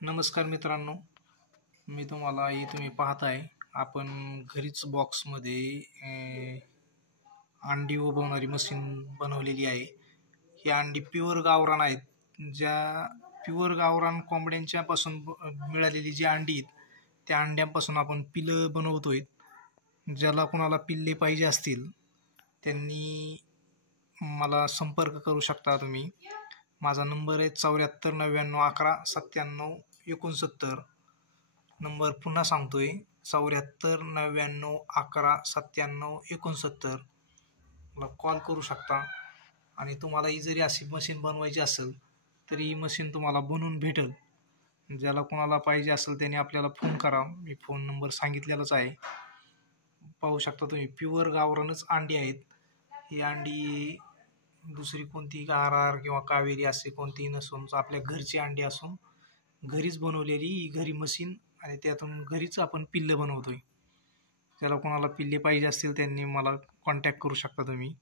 नमस्कार मित्रांनो, मी तुम्ही पाहताय आपण घरीच बॉक्समध्ये अंडी उबवणारी मशीन बनवलेली आहे. ही अंडी प्युअर गावरान आहेत. ज्या प्युअर गावरान कोंबड्यांच्या पासून मिळालेली जी अंडी आहेत त्या अंड्यांपासून आपण पिल्लं बनवतोय. ज्याला कोणाला पिल्ले पाहिजे असतील त्यांनी मला संपर्क करू शकता तुम्ही. माझा नंबर आहे 74 99 11 97 69. नंबर पुन्हा सांगतोय 74 99 11 97 69. मला कॉल करू शकता आणि तुम्हाला ही जरी अशी मशीन बनवायची असेल तरी ही मशीन तुम्हाला बनवून भेटेल. ज्याला कोणाला पाहिजे असेल त्याने आपल्याला फोन करा. मी फोन नंबर सांगितलेलाच आहे. पाहू शकता तुम्ही प्युअर गावरानच अंडी आहेत. ही अंडी दुसरी कोणती आर किंवा कावेरी असे कोणतीही नसून आपल्या घरची अंडी असून घरीच बनवलेली घरी मशीन आणि त्यातून घरीच आपण पिल्लं बनवतोय. ज्याला कोणाला पिल्ले पाहिजे असतील त्यांनी मला कॉन्टॅक्ट करू शकता तुम्ही.